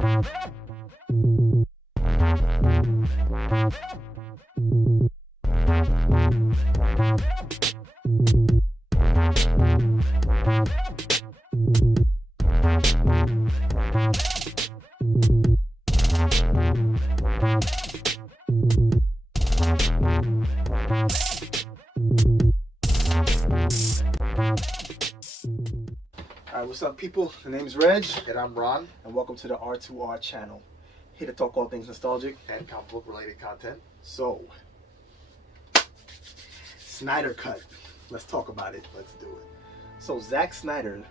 Alright, what's up people? The name's Reg. And I'm Ron. And welcome to the R2R channel. Here to talk all things nostalgic and comic book related content. So, Snyder Cut. Let's talk about it. Let's do it. So, Zack Snyder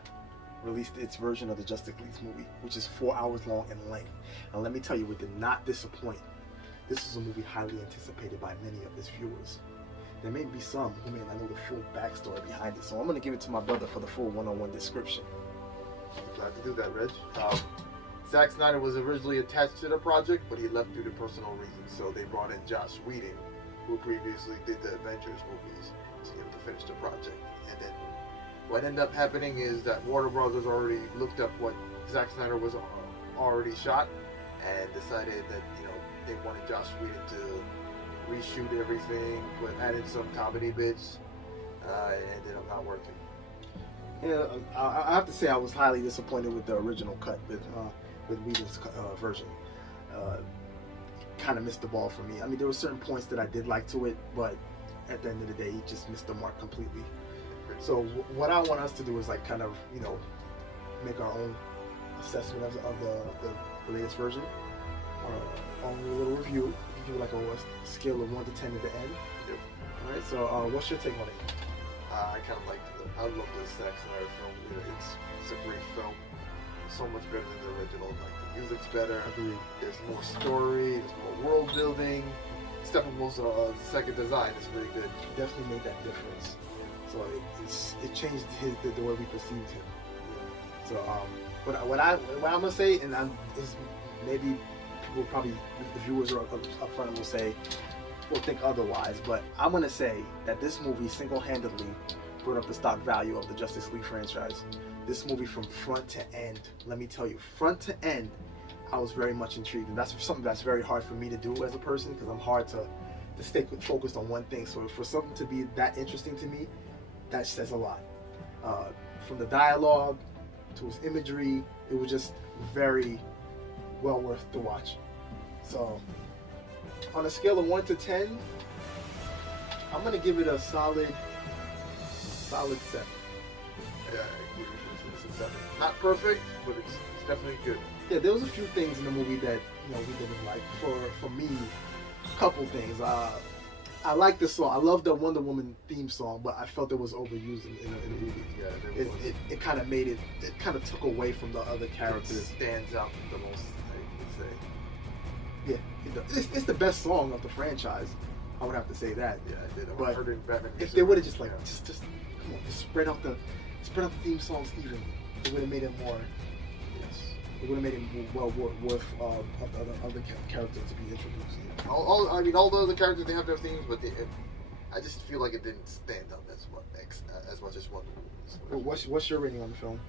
released its version of the Justice League movie, which is 4 hours long in length. And let me tell you, it did not disappoint. This is a movie highly anticipated by many of its viewers. There may be some who may not know the full backstory behind it, so I'm going to give it to my brother for the full one-on-one description. Glad to do that, Reg. Zack Snyder was originally attached to the project, but he left due to personal reasons. So they brought in Joss Whedon, who previously did the Avengers movies, to him to finish the project. And then what ended up happening is that Warner Brothers already looked up what Zack Snyder was already shot and decided that they wanted Joss Whedon to reshoot everything, but added some comedy bits. It ended up not working. Yeah, I have to say I was highly disappointed with the original cut with Whedon's version. Kind of missed the ball for me. I mean, there were certain points that I did like to it, but at the end of the day, he just missed the mark completely. So what I want us to do is like kind of make our own assessment of the latest version. On a little review, give it like a scale of 1 to 10 at the end. Yep. All right. So what's your take on it? I kind of liked it. I love the Zack Snyder film. It's a great film. So much better than the original. Like the music's better. Agreed. There's more story. There's more world building. Steppenwolf's second design is really good. Definitely made that difference. So it changed the way we perceived him. So what I'm gonna say, and is maybe people probably, the viewers are up front will say, will think otherwise, but I'm gonna say that this movie single-handedly brought up the stock value of the Justice League franchise. This movie from front to end, let me tell you, front to end, I was very much intrigued, and that's something that's very hard for me to do as a person, because I'm hard to stay focused on one thing. So for something to be that interesting to me, that says a lot. From the dialogue to its imagery, it was just very well worth the watch. So on a scale of 1 to 10, I'm gonna give it a solid 7. Yeah, it's a 7. Not perfect, but it's definitely good. Yeah, there was a few things in the movie that we didn't like. For me, a couple things. I like this song. I love the Wonder Woman theme song, but I felt it was overused in the movie. Yeah, it kind of made it. It kind of took away from the other characters. It stands out the most, I would say. Yeah, it's the best song of the franchise. I would have to say that. Yeah, I did. But if they would have just just come on, just spread out the theme songs evenly, it would have made it more. Yes. It would have made it well worth of the other characters to be introduced. All the other characters, they have their themes, but I just feel like it didn't stand out as much as Wonder Woman. Well, what's your rating on the film?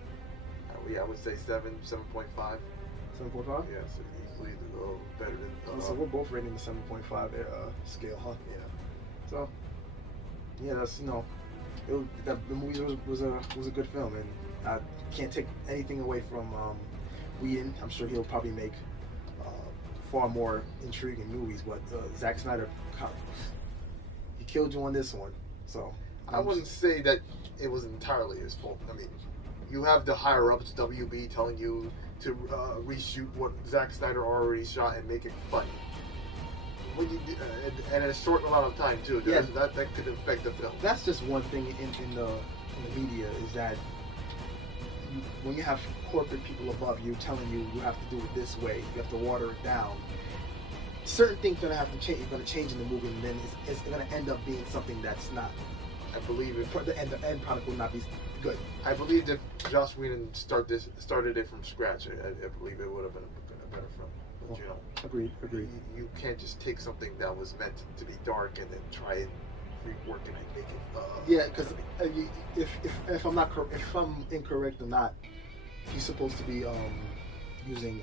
I would say 7.5. 7.5? Yeah, so easily better than. So we're both rating the 7.5 scale, huh? Yeah. So yeah, that's the movie was a good film, and I can't take anything away from Whedon. I'm sure he'll probably make far more intriguing movies, but Zack Snyder, he killed you on this one. So I wouldn't say that it was entirely his fault. I mean, you have the higher ups, WB, telling you to reshoot what Zack Snyder already shot and make it funny. When you and in a short amount of time too. Yeah. That could affect the film. That's just one thing in the media, is that when you have corporate people above you telling you have to do it this way, you have to water it down. Certain things are going to change in the movie, and then it's going to end up being something that's not. I believe the end product will not be good. I believe if Joss Whedon started it from scratch, I believe it would have been a better film. But, Agreed. You can't just take something that was meant to be dark and then try and rework it and make it. Yeah, because if I'm incorrect or not, he's supposed to be using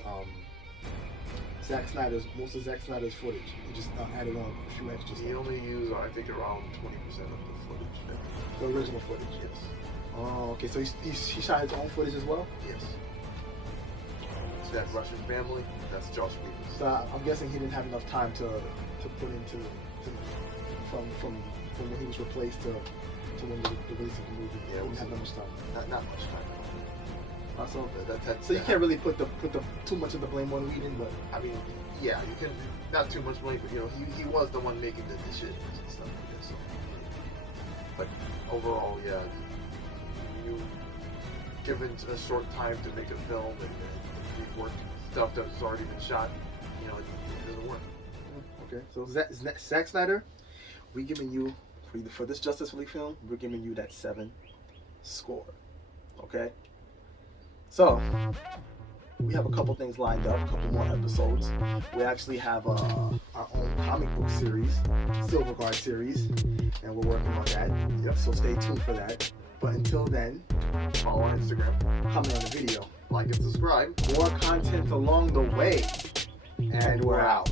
most of Zack Snyder's footage. He just added on a few extras. He only used, I think, around 20% of the footage. The original footage. Yes. Oh, okay. So he shot his own footage as well. Yes. It's that Russian family. That's Josh Whedon. So I'm guessing he didn't have enough time to put into from when he was replaced to when the release of the movie. Yeah, he didn't have that much time. Not much time. So you can't really put too much of the blame on Whedon, but I mean, yeah, you can not too much blame, but you know, he was the one making the decisions and stuff like that. So, but overall, yeah, you given a short time to make a film and rework stuff that's already been shot, you know, it doesn't work. Okay, so Zack Snyder, we're giving you for this Justice League film, we're giving you that 7 score. Okay. So, we have a couple things lined up, a couple more episodes. We actually have our own comic book series, Silver Guard series, and we're working on that. Yep. So stay tuned for that. But until then, follow on Instagram, comment on the video, like and subscribe. More content along the way, and we're out.